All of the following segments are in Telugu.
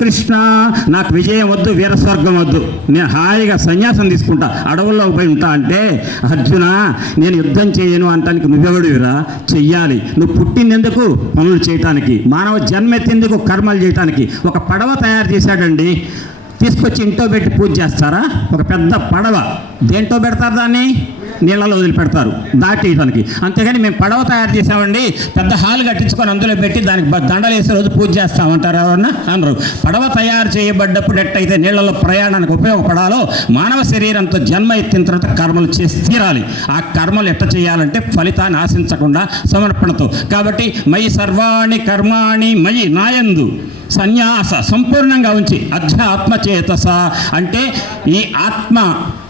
కృష్ణ? నాకు విజయం వద్దు వీరస్వర్గం వద్దు. నేను హాయిగా సన్యాసం తీసుకుంటా. అడవుల్లో పోయి ఉంటా అంటే అర్జున నేను యుద్ధం చేయను అంటానికి నువ్వెవడురా చెయ్యాలి. నువ్వు పుట్టిందెందుకు? పనులు చేయటానికి. మానవ జన్మెత్తేందుకు కర్మలు చేయటానికి. ఒక పడవ తయారు చేశాడండి. తీసుకొచ్చి ఇంట్లో పెట్టి పూజ చేస్తారా? ఒక పెద్ద పడవ. దేంట్లో పెడతారు దాన్ని? నీళ్ళలో వదిలిపెడతారు. దాటేయడానికి అంతేగాని మేము పడవ తయారు చేసామండి. పెద్ద హాల్ కట్టించుకొని అందులో పెట్టి దానికి దండలు వేసే రోజు పూజ చేస్తామంటారు ఎవరన్నా? అనరు పడవ తయారు చేయబడ్డప్పుడు ఎట్టయితే నీళ్ళలో ప్రయాణానికి ఉపయోగపడాలో మానవ శరీరంతో జన్మ ఎత్తిన తర్వాత కర్మలు చేసి తీరాలి. ఆ కర్మలు ఎట్ట చేయాలంటే ఫలితాన్ని ఆశించకుండా సమర్పణతో. కాబట్టి మయి సర్వాణి కర్మాణి మయి నాయందు సన్యాస సంపూర్ణంగా ఉంచి అధ్యాత్మ చేతస అంటే ఈ ఆత్మ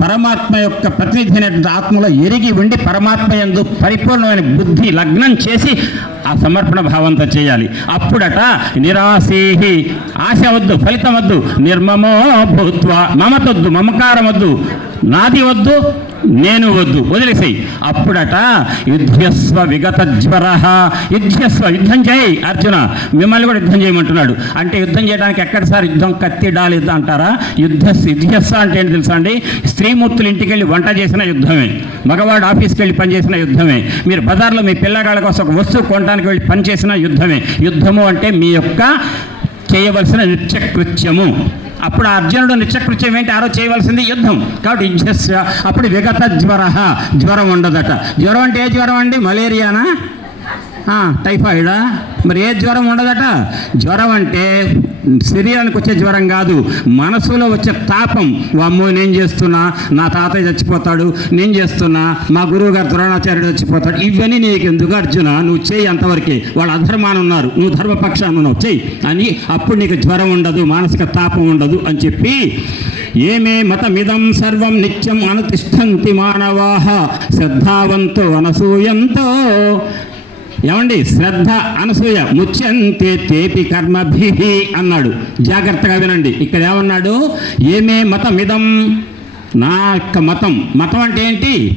పరమాత్మ యొక్క ప్రతినిధి అయినటువంటి ఆత్మలో ఎరిగి ఉండి పరమాత్మ యందు పరిపూర్ణమైన బుద్ధి లగ్నం చేసి ఆ సమర్పణ భావంతో చేయాలి. అప్పుడట నిరాశీహి ఆశ వద్దు ఫలితం వద్దు నిర్మమో భూత్వ మమతొద్దు మమకారం వద్దు నాది వద్దు నేను వద్దు వదిలేసేయి. అప్పుడట యుద్ధస్వ విగత జ్వర. యుద్ధస్వ యుద్ధం చేయి అర్జున. మిమ్మల్ని కూడా యుద్ధం చేయమంటున్నాడు. అంటే యుద్ధం చేయడానికి ఎక్కడ సార్ యుద్ధం కత్తి డాలి అంటారా? యుద్ధ యుద్ధస్వ అంటే ఏంటి తెలుసా అండి? స్త్రీమూర్తులు ఇంటికి వెళ్ళి వంట చేసిన యుద్ధమే. మగవాడు ఆఫీస్కి వెళ్ళి పనిచేసిన యుద్ధమే. మీరు బజార్లో మీ పిల్లగాళ్ళ కోసం ఒక వస్తువు కొనడానికి వెళ్ళి పనిచేసిన యుద్ధమే. యుద్ధము అంటే మీ యొక్క చేయవలసిన నిత్యకృత్యము. అప్పుడు అర్జునుడు నిత్యకృత్యం ఏంటి? ఆరో చేయవలసింది యుద్ధం. కాబట్టి యుద్ధస్య అప్పుడు విగత జ్వర జ్వరం ఉండదట. జ్వరం అంటే ఏ జ్వరం అండి? మలేరియానా? టైఫాయిడా? మరి ఏ జ్వరం ఉండదట? జ్వరం అంటే శరీరానికి వచ్చే జ్వరం కాదు మనసులో వచ్చే తాపం. అమ్మో నేను చేస్తున్నా నా తాతయ్య చచ్చిపోతాడు నేను చేస్తున్నా మా గురువు గారు ద్రోణాచార్యుడు చచ్చిపోతాడు ఇవన్నీ నీకు ఎందుకు అర్జున? నువ్వు చేయి అంతవరకే వాళ్ళు అధర్మాన ఉన్నారు నువ్వు ధర్మపక్షాన్ని ఉన్నావు చెయ్యి. అని అప్పుడు నీకు జ్వరం ఉండదు మానసిక తాపం ఉండదు అని చెప్పి ఏమే మతమిదం సర్వం నిత్యం అనుతిష్టంతి మానవాహ శ్రద్ధావంతో అనసూయంతో ఏమండి? శ్రద్ధ అనసూయ. ముచ్యంతే తేపి కర్మభి అన్నాడు. జాగ్రత్తగా వినండి. ఇక్కడ ఏమన్నాడు? ఏమే మతం ఇదం నా యొక్క మతం. మతం అంటే ఏంటి?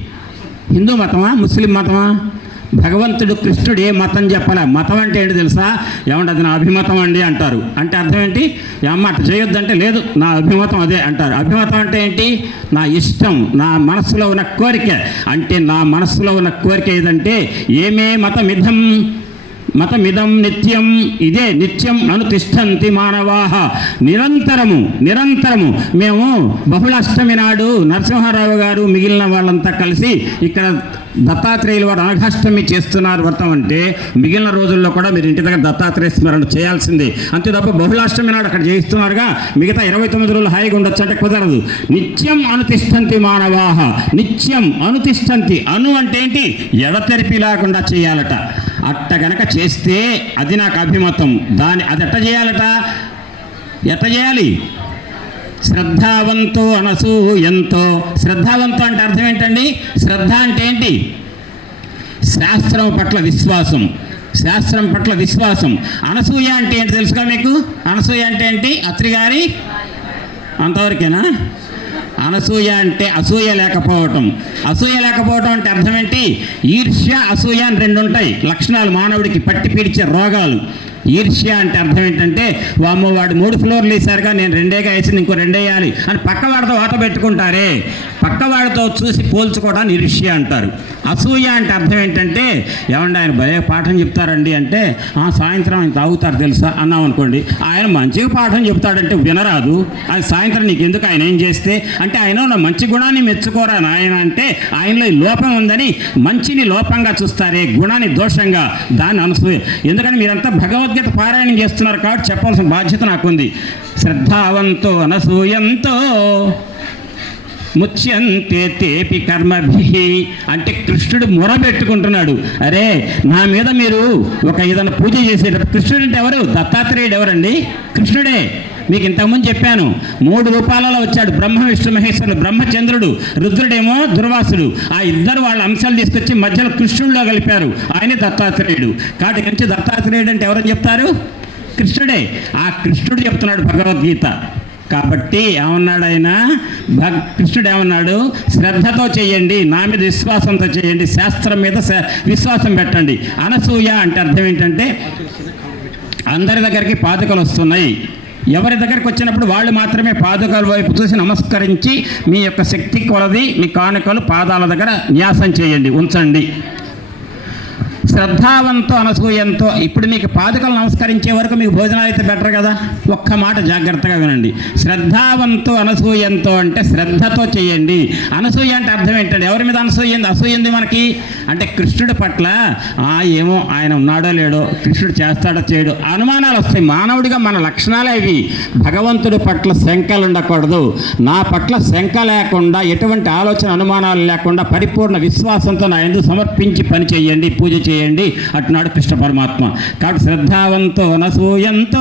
హిందూ మతమా? ముస్లిం మతమా? భగవంతుడు కృష్ణుడు ఏ మతం చెప్పలే. మతం అంటే ఏంటి తెలుసా? ఏమంటే అది నా అభిమతం అండి అంటారు. అంటే అర్థం ఏంటి? ఏమన్నా అట్లా చేయొద్దంటే లేదు నా అభిమతం అదే అంటారు. అభిమతం అంటే ఏంటి? నా ఇష్టం నా మనసులో ఉన్న కోరిక. అంటే నా మనసులో ఉన్న కోరిక ఏదంటే ఏమే మతమిధం మతమిదం నిత్యం ఇదే నిత్యం అనుతిష్టంతి మానవాహ నిరంతరము నిరంతరము. మేము బహుళాష్టమి నాడు నరసింహారావు గారు మిగిలిన వాళ్ళంతా కలిసి ఇక్కడ దత్తాత్రేయులు వారు అనఘాష్టమి చేస్తున్నారు వ్రతం అంటే మిగిలిన రోజుల్లో కూడా మీరు ఇంటి దగ్గర దత్తాత్రేయ స్మరణ చేయాల్సిందే. అంతే తప్ప బహుళాష్టమి నాడు అక్కడ చేయిస్తున్నారుగా మిగతా ఇరవై తొమ్మిది రోజులు హాయిగా ఉండొచ్చు అంటే కుదరదు. నిత్యం అనుతిష్టంతి మానవాహ నిత్యం అనుతిష్టంతి. అను అంటే ఏంటి? ఎడతెరిపి లేకుండా చేయాలట. అట్ట గనక చేస్తే అది నాకు అభిమతం. దాని అది ఎట్ట చేయాలట? ఎట్ట చేయాలి? శ్రద్ధావంతో అనసూయంతో శ్రద్ధావంతో అంటే అర్థం ఏంటండి? శ్రద్ధ అంటే ఏంటి? శాస్త్రం పట్ల విశ్వాసం. శాస్త్రం పట్ల విశ్వాసం. అనసూయ అంటే ఏంటి తెలుసుగా మీకు? అనసూయ అంటే ఏంటి? అత్రి గారి? అంతవరకేనా? అనసూయ అంటే అసూయ లేకపోవటం. అసూయ లేకపోవటం అంటే అర్థం ఏంటి? ఈర్ష్య అసూయ అని రెండు ఉంటాయి. లక్షణాలు మానవుడికి పట్టి పీడిచే రోగాలు. ఈర్ష్య అంటే అర్థం ఏంటంటే వామ్మో వాడు మూడు ఫ్లోర్లు వేసారుగా నేను రెండేగా వేసింది ఇంకో రెండేయాలి అని పక్కవాడితో వాత పెట్టుకుంటారే. పక్కవాడితో చూసి పోల్చుకోవడం ఈర్ష్య అంటారు. అసూయ అంటే అర్థం ఏంటంటే ఏమండి ఆయన భలే పాఠం చెప్తారండి అంటే "ఆ, సాయంత్రం ఆయన తాగుతారు తెలుసా? అన్నాం అనుకోండి ఆయన మంచిగా పాఠం చెప్తాడంటే వినరాదు. అది సాయంత్రం నీకు ఎందుకు ఆయన ఏం చేస్తే? అంటే ఆయన మంచి గుణాన్ని మెచ్చుకోరా నాయన అంటే ఆయనలో లోపం ఉందని మంచిని లోపంగా చూస్తారే గుణాన్ని దోషంగా దాన్ని అనసూయ ఎందుకంటే మీరంతా భగవద్గీత పారాయణం చేస్తున్నారు కాబట్టి చెప్పాల్సిన బాధ్యత నాకుంది. శ్రద్ధావంతో అనసూయంతో ముత్యంతే తేపి కర్మభి అంటే కృష్ణుడు మొరబెట్టుకుంటున్నాడు అరే నా మీద మీరు ఒక ఏదైనా పూజ చేసేటప్పుడు కృష్ణుడు అంటే ఎవరు? దత్తాత్రేయుడు ఎవరండి? కృష్ణుడే. మీకు ఇంతకుముందు చెప్పాను. మూడు రూపాలలో వచ్చాడు బ్రహ్మ విష్ణు మహేశ్వరుడు. బ్రహ్మచంద్రుడు రుద్రుడేమో దుర్వాసుడు. ఆ ఇద్దరు వాళ్ళ అంశాలు తీసుకొచ్చి మధ్యలో కృష్ణుడిలో కలిపారు. ఆయనే దత్తాత్రేయుడు. కాబట్టి కంచి దత్తాత్రేయుడు అంటే ఎవరని చెప్తారు? కృష్ణుడే. ఆ కృష్ణుడు చెప్తున్నాడు భగవద్గీత. కాబట్టి ఏమన్నాడు ఆయన? భక్ కృష్ణుడు ఏమన్నాడు? శ్రద్ధతో చేయండి నా మీద విశ్వాసంతో చేయండి శాస్త్రం మీద విశ్వాసం పెట్టండి. అనసూయ అంటే అర్థం ఏంటంటే అందరి దగ్గరికి పాతికలు వస్తున్నాయి. ఎవరి దగ్గరికి వచ్చినప్పుడు వాళ్ళు మాత్రమే పాదుకల వైపు చూసి నమస్కరించి మీ యొక్క శక్తి కొలది మీ కానుకలు పాదాల దగ్గర న్యాసం చేయండి ఉంచండి. శ్రద్ధావంతో అనసూయంతో ఇప్పుడు మీకు పాదుకలు నమస్కరించే వరకు మీకు భోజనాలు అయితే బెటర్ కదా? ఒక్క మాట జాగ్రత్తగా వినండి. శ్రద్ధావంతో అనసూయంతో అంటే శ్రద్ధతో చేయండి. అనసూయ అంటే అర్థం ఏంటండి? ఎవరి మీద అనసూయంది అసూయంది మనకి? అంటే కృష్ణుడి పట్ల ఆ ఏమో ఆయన ఉన్నాడో లేడో కృష్ణుడు చేస్తాడో చేయడు. అనుమానాలు వస్తాయి. మానవుడిగా మన లక్షణాలే ఇవి భగవంతుడి పట్ల శంకలు ఉండకూడదు. నా పట్ల శంక లేకుండా ఎటువంటి ఆలోచన అనుమానాలు లేకుండా పరిపూర్ణ విశ్వాసంతో నా ఎందుకు సమర్పించి పని చేయండి. పూజ చేయండి. అటునాడు కృష్ణ పరమాత్మ. కాబట్టి శ్రద్ధావంతో అనసూయంతో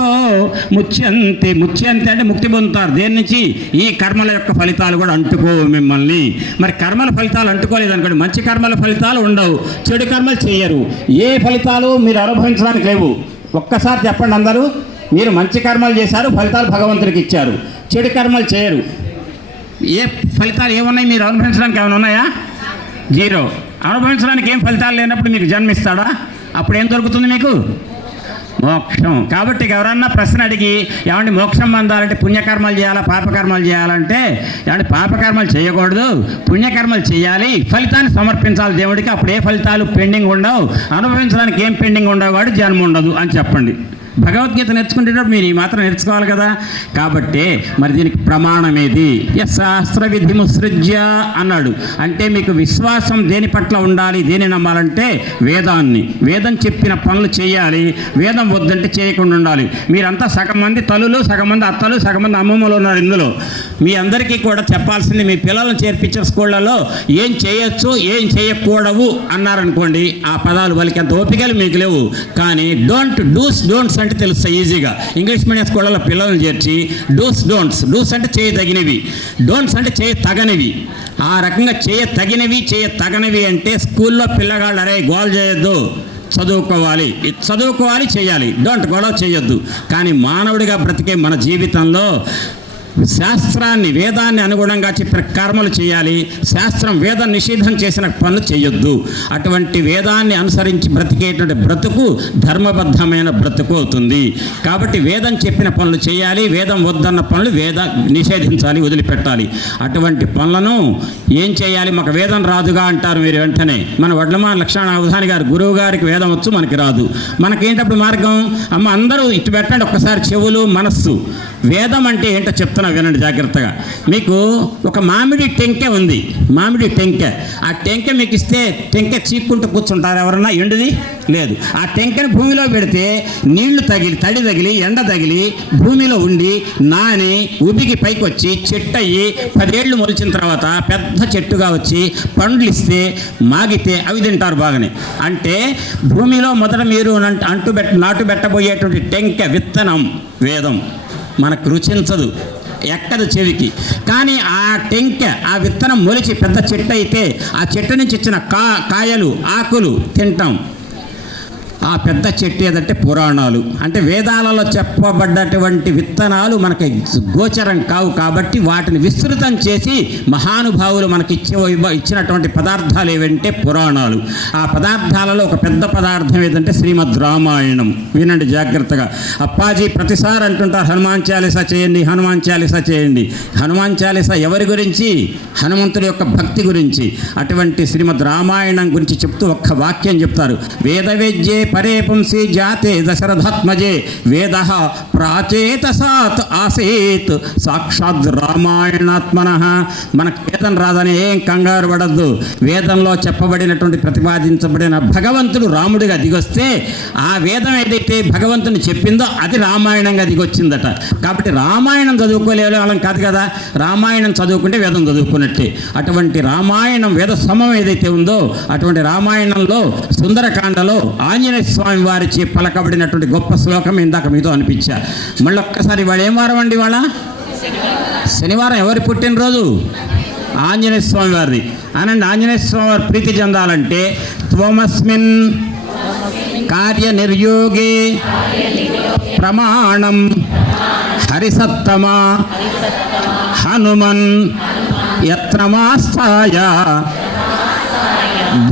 ముత్యంతి ముత్యంతి అంటే ముక్తి పొందుతారు. దేని నుంచి? ఈ కర్మల యొక్క ఫలితాలు కూడా అంటుకో మిమ్మల్ని. మరి కర్మల ఫలితాలు అంటుకోలేదు అనుకోండి. మంచి కర్మల ఫలితాలు ఉండవు. చెడు కర్మలు చేయరు. ఏ ఫలితాలు మీరు అనుభవించడానికి లేవు. ఒక్కసారి చెప్పండి అందరూ. మీరు మంచి కర్మలు చేశారు ఫలితాలు భగవంతుడికి ఇచ్చారు. చెడు కర్మలు చేయరు. ఏ ఫలితాలు ఏమున్నాయి? మీరు అనుభవించడానికి ఏమైనా ఉన్నాయా? జీరో. అనుభవించడానికి ఏం ఫలితాలు లేనప్పుడు మీకు జన్మిస్తాడా? అప్పుడు ఏం దొరుకుతుంది మీకు? మోక్షం. కాబట్టి ఎవరన్నా ప్రశ్న అడిగి ఏమంటే మోక్షం పొందాలంటే పుణ్యకర్మలు చేయాలా పాపకర్మలు చేయాలంటే? ఏమంటే పాపకర్మలు చేయకూడదు పుణ్యకర్మలు చేయాలి ఫలితాన్ని సమర్పించాలి దేవుడికి. అప్పుడు ఏ ఫలితాలు పెండింగ్ ఉండవు? అనుభవించడానికి ఏం పెండింగ్ ఉండవు? వాడు జన్మ ఉండదు అని చెప్పండి. భగవద్గీత నేర్చుకుంటేటప్పుడు మీరు ఈ మాత్రం నేర్చుకోవాలి కదా? కాబట్టి మరి దీనికి ప్రమాణం ఏది? ఎస్ శాస్త్ర విధిముసృజ్య అన్నాడు. అంటే మీకు విశ్వాసం దేని పట్ల ఉండాలి దేని నమ్మాలంటే వేదాన్ని. వేదం చెప్పిన పనులు చేయాలి వేదం వద్దంటే చేయకుండా ఉండాలి. మీరంతా సగం మంది తలులు సగం మంది అత్తలు సగం మంది అమ్మమ్మలు ఉన్నారు ఇందులో. మీ అందరికీ కూడా చెప్పాల్సింది మీ పిల్లలను చేర్పించిన స్కూళ్ళలో ఏం చేయొచ్చు ఏం చేయకూడవు అన్నారనుకోండి ఆ పదాలు వాళ్ళకి అంత ఓపికలు మీకు లేవు. కానీ డోంట్ డూస్ డోంట్స్ అంటే తెలుస్తాయి ఈజీగా ఇంగ్లీష్ మీడియం స్కూళ్ళలో పిల్లల్ని చేర్చి డూస్ డోంట్స్ డూస్ అంటే చేయదగినవి డోంట్స్ అంటే చేయ తగనివి. ఆ రకంగా చేయ తగినవి చేయ తగనివి అంటే స్కూల్లో పిల్లగాళ్ళు అరే గోల్ చేయొద్దు చదువుకోవాలి. చదువుకోవాలి చేయాలి. డోంట్ గొడవ చేయొద్దు. కానీ మానవుడిగా బ్రతికే మన జీవితంలో శాస్త్రాన్ని వేదాన్ని అనుగుణంగా చెప్పిన కర్మలు చేయాలి. శాస్త్రం వేదం నిషేధం చేసిన పనులు చేయొద్దు. అటువంటి వేదాన్ని అనుసరించి బ్రతికేటువంటి బ్రతుకు ధర్మబద్ధమైన బ్రతుకు అవుతుంది. కాబట్టి వేదం చెప్పిన పనులు చేయాలి వేదం వద్దన్న పనులు వేద నిషేధించాలి వదిలిపెట్టాలి. అటువంటి పనులను ఏం చేయాలి? మాకు వేదం రాదుగా అంటారు మీరు వెంటనే. మన వడ్లమా లక్ష్మణ అవధాని గారు గురువు గారికి వేదం వచ్చు మనకి రాదు. మనకేంటప్పుడు మార్గం? అమ్మ అందరూ ఇటు పెట్టండి ఒక్కసారి చెవులు మనస్సు. వేదం అంటే ఏంటో చెప్తున్నా వినండి జాగ్రత్తగా. మీకు ఒక మామిడి టెంకె ఉంది. మామిడి టెంకె. ఆ టెంకె మీకు ఇస్తే టెంకె చీక్కుంటూ కూర్చుంటారు ఎవరన్నా? ఎండుది లేదు. ఆ టెంకెని భూమిలో పెడితే నీళ్ళు తగిలి తడి తగిలి ఎండ తగిలి భూమిలో ఉండి నాని ఉబికి పైకి వచ్చి చెట్టు అయ్యి పదేళ్ళు మొలిచిన తర్వాత పెద్ద చెట్టుగా వచ్చి పండ్లు ఇస్తే మాగితే అవి తింటారు బాగానే. అంటే భూమిలో మొదట మీరు నంట- అంటు పెట్ట నాటు పెట్టబోయేటువంటి టెంకె విత్తనం వేదం. మనకు రుచించదు. ఎక్కదు చెవికి. కానీ ఆ టెంక ఆ విత్తనం మొలిచి పెద్ద చెట్టు అయితే ఆ చెట్టు నుంచి ఇచ్చిన కా కాయలు ఆకులు తింటాం. ఆ పెద్ద చెట్టు ఏదంటే పురాణాలు. అంటే వేదాలలో చెప్పబడ్డటువంటి విత్తనాలు మనకి గోచరం కావు కాబట్టి వాటిని విస్తృతం చేసి మహానుభావులు మనకి ఇచ్చే ఇచ్చినటువంటి పదార్థాలు ఏవంటే పురాణాలు. ఆ పదార్థాలలో ఒక పెద్ద పదార్థం ఏదంటే శ్రీమద్ రామాయణం. వినండి జాగ్రత్తగా. అప్పాజీ ప్రతిసారి అంటుంటారు హనుమాన్ చాలీసా చేయండి హనుమాన్ చాలీసా చేయండి. హనుమాన్ చాలీసా ఎవరి గురించి? హనుమంతుడి యొక్క భక్తి గురించి. అటువంటి శ్రీమద్ రామాయణం గురించి చెప్తూ ఒక్క వాక్యం చెప్తారు. వేదవేద్యే పరే పుంసి జాతే దశరథాత్మజే వేద ప్రాచేతసాత్ ఆసీత్ సాక్షాత్ రామాయణాత్మన మన వేదం రాదని ఏం కంగారు పడద్దు. వేదంలో చెప్పబడినటువంటి ప్రతిపాదించబడిన భగవంతుడు రాముడిగా దిగొస్తే ఆ వేదం ఏదైతే భగవంతుని చెప్పిందో అది రామాయణంగా దిగొచ్చిందట. కాబట్టి రామాయణం చదువుకోలే వాళ్ళం కాదు కదా. రామాయణం చదువుకుంటే వేదం చదువుకున్నట్టే. అటువంటి రామాయణం వేద సమం ఏదైతే ఉందో అటువంటి రామాయణంలో సుందరకాండలో ఆంజనేయ స్వామి వారిచే పలకబడినటువంటి గొప్ప శ్లోకం ఇందాక మీతో అనిపించా. మళ్ళీ ఒక్కసారి ఇవాళ ఏం వారం అండి ఇవాళ? శనివారం ఎవరి పుట్టినరోజు? ఆంజనేయ స్వామి వారిది అనండి ఆంజనేయ స్వామి వారి ప్రీతి చెందాలంటే త్వమస్మిన్ కార్య నిర్యోగే ప్రమాణం హరిసత్తమ హనుమన్ యత్రమాస్థాయ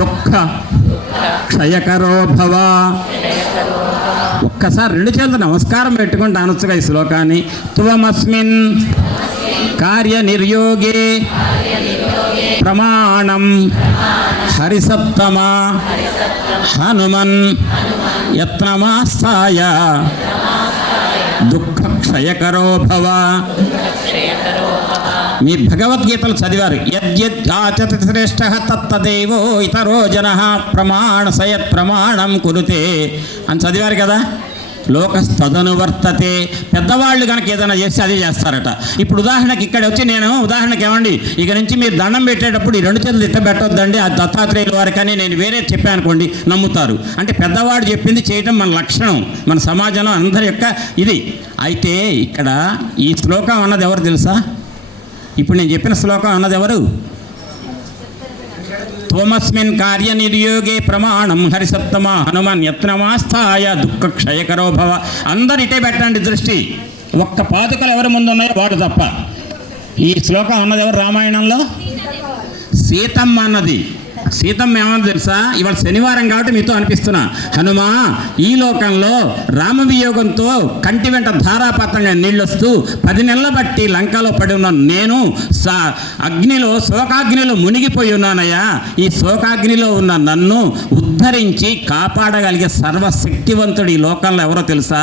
దుఃఖ క్షయకరో భవ. ఒక్కసారి రెండు చేతులు నమస్కారం పెట్టుకుంటే అనొచ్చుగా ఈ శ్లోకాన్ని. త్వమస్మిన్ కార్య నిర్యోగే ప్రమాణం హరిసప్తమ హనుమన్ యత్నమాస్థాయ దుఃఖ క్షయకరో భవ. మీ భగవద్గీతలు చదివారు. యద్యద్ శ్రేష్ఠ తత్తదేవో ఇతరో జన ప్రమాణ సయత్ ప్రమాణం కురుతే అని చదివారు కదా. లోకస్తదను వర్తతే. పెద్దవాళ్ళు కనుక ఏదైనా చేస్తే అదే చేస్తారట. ఇప్పుడు ఉదాహరణకి ఇక్కడ వచ్చి నేను ఉదాహరణకి ఏమండి? ఇక నుంచి మీరు దండం పెట్టేటప్పుడు ఈ రెండు చేతులు ఇట్ట పెట్టొద్దండి. ఆ దత్తాత్రేయుల వారికని నేను వేరే చెప్పాను అనుకోండి నమ్ముతారు. అంటే పెద్దవాడు చెప్పింది చేయడం మన లక్షణం మన సమాజంలో అందరి యొక్క ఇది. అయితే ఇక్కడ ఈ శ్లోకం అన్నది ఎవరు తెలుసా? ఇప్పుడు నేను చెప్పిన శ్లోకం అన్నది ఎవరు? తోమస్మిన్ కార్య నిర్యోగే ప్రమాణం హరిసత్తమ హనుమాన్ యత్నమాస్థాయ దుఃఖ క్షయకరో భవ అందరిటే పెట్టండి దృష్టి. ఒక్క పాదుకలు ఎవరి ముందు ఉన్నాయో వాడు తప్ప. ఈ శ్లోకం అన్నది ఎవరు? రామాయణంలో? సీతమ్మ అన్నది. సీతమ్మ ఏమన్నా తెలుసా? ఇవాళ శనివారం కాబట్టి మీతో అనిపిస్తున్నా. హనుమా ఈ లోకంలో రామవియోగంతో కంటి వెంట ధారాపాతంగా నీళ్ళొస్తూ పది నెలల బట్టి లంకలో పడి ఉన్న నేను సా అగ్నిలో శోకాగ్నిలో మునిగిపోయి ఉన్నానయ్యా. ఈ శోకాగ్నిలో ఉన్న నన్ను ఉద్ధరించి కాపాడగలిగే సర్వశక్తివంతుడు ఈ లోకంలో ఎవరో తెలుసా?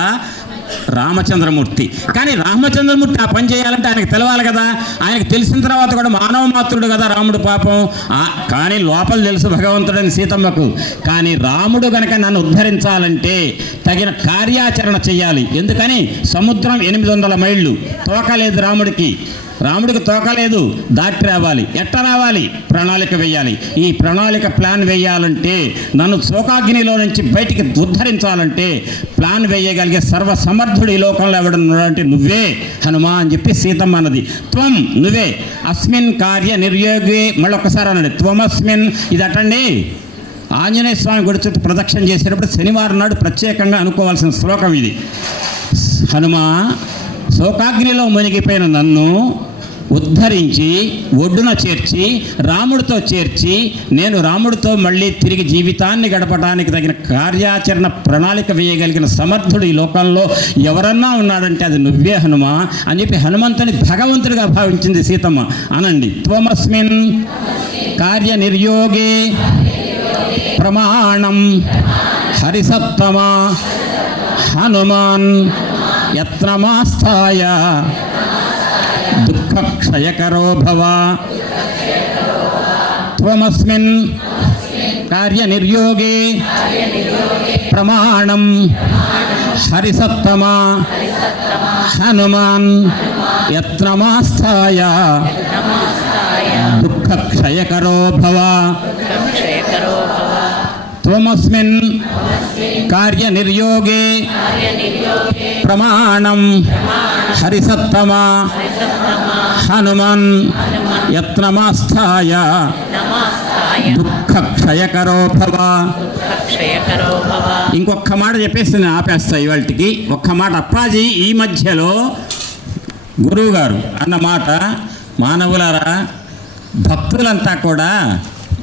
రామచంద్రమూర్తి. కానీ రామచంద్రమూర్తి ఆ పని చేయాలంటే ఆయనకు తెలవాలి కదా. ఆయనకు తెలిసిన తర్వాత కూడా మానవ మాతృడు కదా రాముడు పాపం. కానీ లోపల తెలుసు భగవంతుడని సీతమ్మకు. కానీ రాముడు గనక నన్ను ఉద్ధరించాలంటే తగిన కార్యాచరణ చేయాలి. ఎందుకని? సముద్రం ఎనిమిది వందల మైళ్ళు. తోకలేదు రాముడికి. రాముడికి తోకలేదు దాటి రావాలి. ఎట్ట రావాలి? ప్రణాళిక వేయాలి. ఈ ప్రణాళిక ప్లాన్ వేయాలంటే నన్ను శోకాగ్నిలో నుంచి బయటికి ఉద్ధరించాలంటే ప్లాన్ వేయగలిగే సర్వసమర్థుడు ఈ లోకంలో ఎవడున్నాడంటే నువ్వే హనుమా అని చెప్పి సీతమ్మ అన్నది. త్వం నువ్వే. అస్మిన్ కార్య నిర్యోగి మళ్ళొక్కసారి అన్నాడు త్వమస్మిన్ ఇది అటండి ఆంజనేయ స్వామి గుడి చుట్టూ ప్రదక్షిణ చేసేటప్పుడు శనివారం నాడు ప్రత్యేకంగా అనుకోవాల్సిన శ్లోకం ఇది. హనుమా శోకాగ్నిలో మునిగిపోయిన నన్ను ఉద్ధరించి ఒడ్డున చేర్చి రాముడితో చేర్చి నేను రాముడితో మళ్ళీ తిరిగి జీవితాన్ని గడపడానికి తగిన కార్యాచరణ ప్రణాళిక వేయగలిగిన సమర్థుడు ఈ లోకంలో ఎవరన్నా ఉన్నాడంటే అది నువ్వే హనుమ అని చెప్పి హనుమంతుని భగవంతుడిగా భావించింది సీతమ్మ. అనండి. త్వమస్మిన్ కార్య నిర్యోగే ప్రమాణం హరిసత్తమ హనుమాన్ యత్నమాస్థాయ దుఃఖక్షయకరో భవ త్వమస్మిన్ కార్యనిర్యోగే ప్రమాణం హరిసత్తమ హనుమాన్ యత్నమాస్థాయ దుఃఖక్షయకరో భవ త్వమస్మిన్ కార్యనిర్యోగే ప్రమాణం హరిసత్తమ హనుమన్ యత్నమాస్థాయ భవ క్షయకరో భవ ఇంకొక మాట చెప్పేసి నేను ఆపేస్తా ఇవాళకి ఒక్క మాట అప్పాజీ ఈ మధ్యలో గురువు గారు అన్న మాట మానవులారా భక్తులంతా కూడా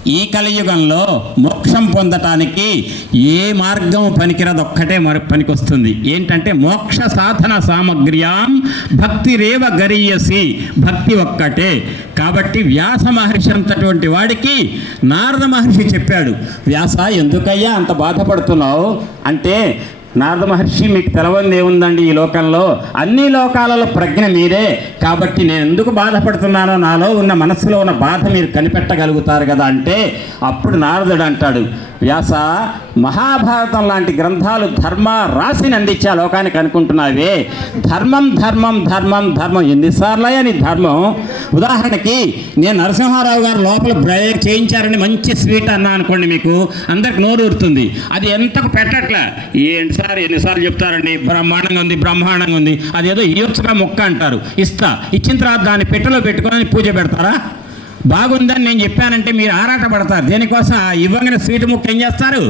ఈ కలియుగంలో మోక్షం పొందటానికి ఏ మార్గం పనికిరదు ఒక్కటే మరి పనికొస్తుంది. ఏంటంటే మోక్ష సాధన సామగ్ర్యాం భక్తి రేవ గరీయసి భక్తి ఒక్కటే. కాబట్టి వ్యాస మహర్షి అంతటువంటి వాడికి నారద మహర్షి చెప్పాడు వ్యాస ఎందుకయ్యా అంత బాధపడుతున్నావు? అంటే నారద మహర్షి మీకు తెలవంది ఏముందండి ఈ లోకంలో. అన్ని లోకాలలో ప్రజ్ఞ మీరే. కాబట్టి నేను ఎందుకు బాధపడుతున్నానో నాలో ఉన్న మనసులో ఉన్న బాధ మీరు కనిపెట్టగలుగుతారు కదా అంటే అప్పుడు నారదుడు అంటాడు వ్యాస మహాభారతం లాంటి గ్రంథాలు ధర్మ రాసి అందించే ఆ లోకానికి అనుకుంటున్నావే. ధర్మం ధర్మం ధర్మం ధర్మం. ఎన్నిసార్లయ్యా నీ ధర్మం? ఉదాహరణకి నేను నరసింహారావు గారు లోపల బ్రేక్ చేయించారని మంచి స్వీట్ అన్నా అనుకోండి మీకు అందరికి నోరు ఊరుతుంది. అది ఎంతకు పెట్టట్లే? ఏంటి సార్ ఎన్నిసార్లు చెప్తారండి? బ్రహ్మాండంగా ఉంది బ్రహ్మాండంగా ఉంది. అది ఏదో ఇయ్యొచ్చుగా మొక్క అంటారు. ఇస్తా. ఇచ్చిన తర్వాత దాన్ని పెట్టెలో పెట్టుకొని పూజ పెడతారా? బాగుందని నేను చెప్పానంటే మీరు ఆరాట పడతారు దేనికోసం ఇవ్వగానే స్వీట్ ముక్క ఏం చేస్తారు?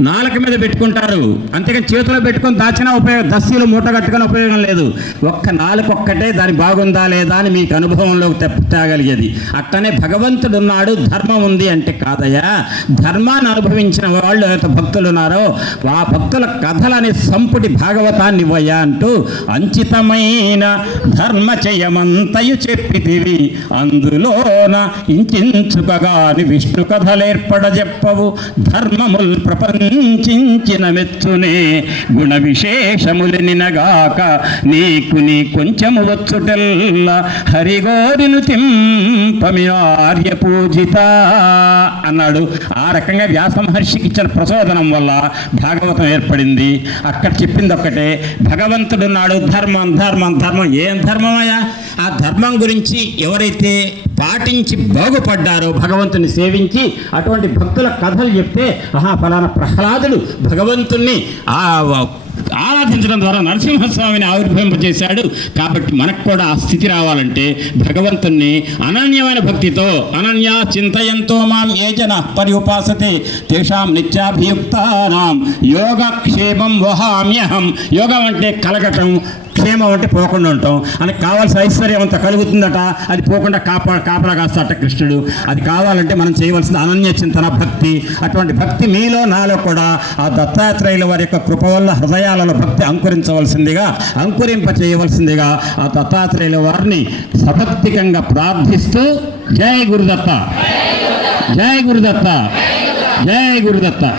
నాలుక మీద పెట్టుకుంటారు. అంతేకాని చేతిలో పెట్టుకొని దాచిన ఉపయోగం దస్సీలు మూట కట్టుకొని ఉపయోగం లేదు. ఒక్క నాలుక ఒక్కటే దాని బాగుందా లేదా అని మీకు అనుభవంలోకి తెప్పగలిగేది అట్టనే భగవంతుడు ఉన్నాడు ధర్మం ఉంది అంటే కాదయ్యా. ధర్మాన్ని అనుభవించిన వాళ్ళు ఎవరైతే భక్తులు ఉన్నారో ఆ భక్తుల కథలని సంపుటి భాగవతాన్ని ఇవ్వయ్యా అంటూ అంచితమైన ధర్మ చేయమంతయు చెప్పితివి. అందులోన ఇంచుకగాని విష్ణు కథలేర్పడ చెప్పవు ధర్మముల్ ప్రపంచించిన మెచ్చునే గుణ విశేషములు నినగాక నీకు నీ కొంచెము వచ్చుటెల్ల హరిగోరిను తింపమి ఆర్య పూజిత అన్నాడు. ఆ రకంగా వ్యాస మహర్షికి ఇచ్చిన ప్రచోదనం వల్ల భాగవతం ఏర్పడింది. అక్కడ చెప్పింది ఒక్కటే భగవంతుడున్నాడు ధర్మం ధర్మం ధర్మం. ఏం ధర్మమయ్యా? ఆ ధర్మం గురించి ఎవరైతే పాటించి బాగుపడ్డారో భగవంతుని సేవించి అటువంటి భక్తుల కథలు చెప్తే ఆహా ఫలానా ప్రహ్లాదుడు భగవంతుణ్ణి ఆ ఆరాధించడం ద్వారా నరసింహస్వామిని ఆవిర్భవింపజేశాడు కాబట్టి మనకు కూడా ఆ స్థితి రావాలంటే భగవంతుణ్ణి అనన్యమైన భక్తితో అనన్య చింతయంతో మాం ఏ జన పరి ఉపాసతే తేషాం నిత్యాభియుక్తానాం యోగక్షేమం వహామ్యహం. యోగం అంటే కలగటం క్షేమం అంటే పోకుండా ఉంటాం. అని కావాల్సిన ఐశ్వర్యం అంతా కలుగుతుందట. అది పోకుండా కాపా కాపలా కాస్తాట కృష్ణుడు. అది కావాలంటే మనం చేయవలసిన అనన్య చింతన భక్తి. అటువంటి భక్తి మీలో నాలో కూడా ఆ దత్తాత్రేయుల వారి యొక్క కృప వల్ల హృదయాలలో భక్తి అంకురించవలసిందిగా అంకురింప చేయవలసిందిగా ఆ దత్తాత్రేయుల వారిని సభక్తికంగా ప్రార్థిస్తూ జై గురుదత్త. జై గురుదత్త. జై గురుదత్త.